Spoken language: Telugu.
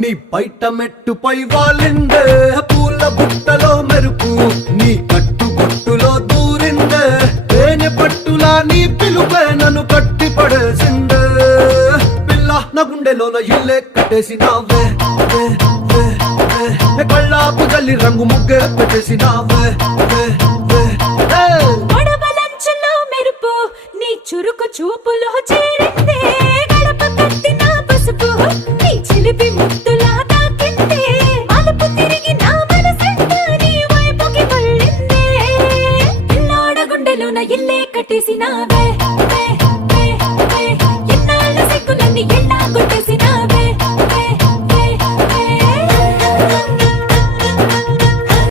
నీ బయట మెట్టుపై వాలిందే పూల బుట్టలో మెరుపు నీ కట్టు బొట్టులో దూరిందే తేనె పట్టులా నీ పిలుపే నన్ను కట్టి పడేసిందే పిల్ల నా గుండెలోన ఇల్లే కట్టేసినావే కళ్ళాపు గల్లి రంగు ముగ్గే పెట్టేసినావే గొడవలంచులో మెరుపు నీ చురుకు చూపులో చేరిందే గడప కట్టిన పసుపు నీ చిలిపి ముద్దులా తాకిందే అలుపు తిరిగి నా మనసంతా నీ వైపుకి మళ్ళిందే పిల్లోడ గుండెలోన ఇల్లే కట్టేసినావే